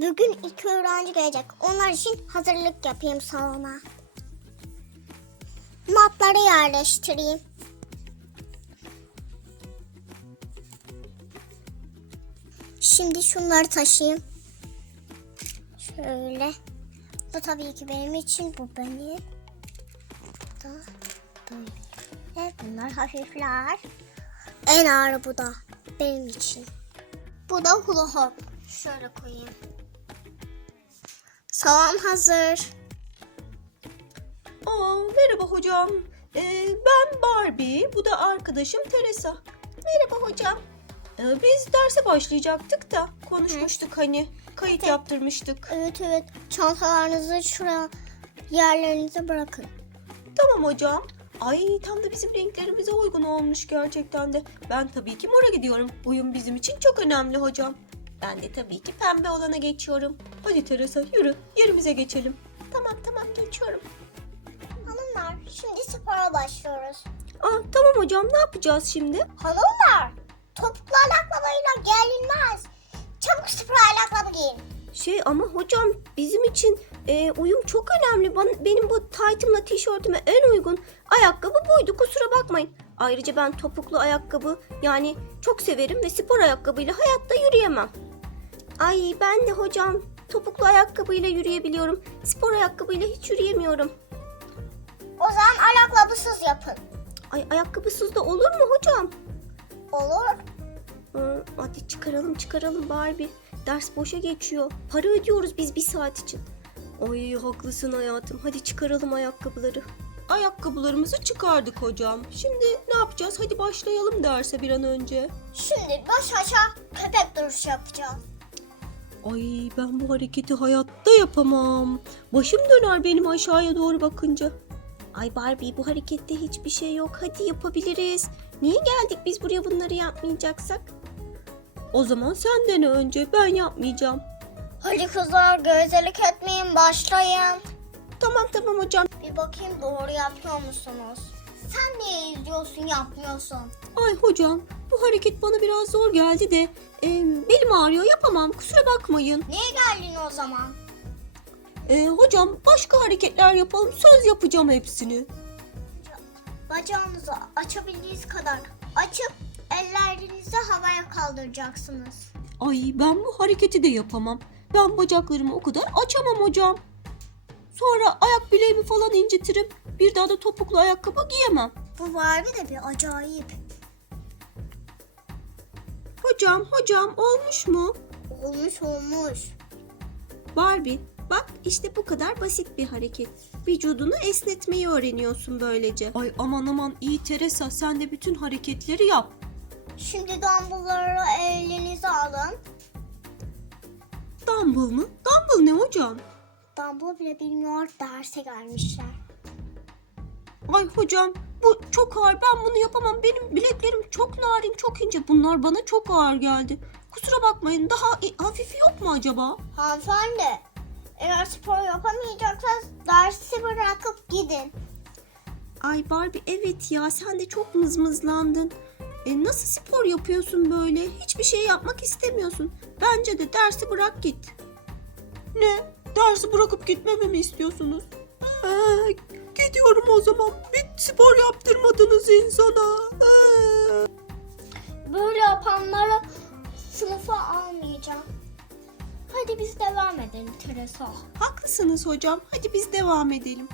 Bugün iki öğrenci gelecek. Onlar için hazırlık yapayım salona. Matları yerleştireyim. Şimdi şunları taşıyayım. Şöyle. Bu tabii ki benim için. Bu benim. Bu da böyle. Bunlar hafifler. En ağırı bu da. Benim için. Bu da hula hop. Şöyle koyayım. Salam hazır. Aa, merhaba hocam. Ee, ben Barbie, bu da arkadaşım Teresa. Merhaba hocam. Ee, biz derse başlayacaktık da konuşmuştuk hani. Kayıt Evet. yaptırmıştık. Evet evet. Çantalarınızı şuraya yerlerinize bırakın. Tamam hocam. Ay tam da bizim renklerimize uygun olmuş gerçekten de. Ben tabii ki mora gidiyorum. Uyum bizim için çok önemli hocam. Ben de tabii ki pembe olana geçiyorum. Hadi Teresa yürü yerimize geçelim. Tamam tamam geçiyorum. Hanımlar şimdi spora başlıyoruz. Aa, tamam hocam ne yapacağız şimdi? Hanımlar topuklu ayakkabıyla gelinmez. Çabuk spor ayakkabı giyin. Şey ama hocam bizim için e, uyum çok önemli. Bana, benim bu taytımla tişörtüme en uygun ayakkabı buydu kusura bakmayın. Ayrıca ben topuklu ayakkabı yani çok severim ve spor ayakkabıyla hayatta yürüyemem. Ay ben de hocam topuklu ayakkabıyla yürüyebiliyorum. Spor ayakkabıyla hiç yürüyemiyorum. O zaman ayakkabısız yapın. Ay ayakkabısız da olur mu hocam? Olur. Hı, hadi çıkaralım çıkaralım Barbie. Ders boşa geçiyor. Para ödüyoruz biz bir saat için. Ay haklısın hayatım. Hadi çıkaralım ayakkabıları. Ayakkabılarımızı çıkardık hocam. Şimdi ne yapacağız? Hadi başlayalım derse bir an önce. Şimdi baş aşağı köpek duruşu yapacağız. Ay ben bu hareketi hayatta yapamam. Başım döner benim aşağıya doğru bakınca. Ay Barbie bu harekette hiçbir şey yok. Hadi yapabiliriz. Niye geldik biz buraya bunları yapmayacaksak? O zaman sen dene önce. Ben yapmayacağım. Hadi kızlar gözdelik etmeyin başlayın. Tamam tamam hocam. Bir bakayım doğru yapıyor musunuz? Sen niye izliyorsun yapmıyorsun? Ay hocam bu hareket bana biraz zor geldi de e, belim ağrıyor yapamam kusura bakmayın. Niye geldin o zaman? E, hocam başka hareketler yapalım söz yapacağım hepsini. Bacağınızı açabildiğiniz kadar açıp ellerinizi havaya kaldıracaksınız. Ay ben bu hareketi de yapamam. Ben bacaklarımı o kadar açamam hocam. Sonra ayak bileğimi falan incitirim. Bir daha da topuklu ayakkabı giyemem. Bu Barbie de bir acayip. Hocam hocam olmuş mu? Olmuş olmuş. Barbie bak işte bu kadar basit bir hareket. Vücudunu esnetmeyi öğreniyorsun böylece. Ay aman aman iyi Teresa sen de bütün hareketleri yap. Şimdi dumbbellları elinize alın. Dumbbell mı? Dumbbell ne hocam? Dumbbell bile bilmiyor derse gelmişler. Ay hocam bu çok ağır ben bunu yapamam. Benim bileklerim çok narin çok ince. Bunlar bana çok ağır geldi. Kusura bakmayın daha i- hafifi yok mu acaba? Hanımefendi, eğer spor yapamayacaksanız dersi bırakıp gidin. Ay Barbie evet ya sen de çok mızmızlandın. E, nasıl spor yapıyorsun böyle? Hiçbir şey yapmak istemiyorsun. Bence de dersi bırak git. Ne? Dersi bırakıp gitmemi mi istiyorsunuz? Ee, gidiyorum o zaman. Bir spor yaptırmadınız insana. Ee. Böyle yapanları sınıfa almayacağım. Hadi biz devam edelim Teresa. Haklısınız hocam. Hadi biz devam edelim.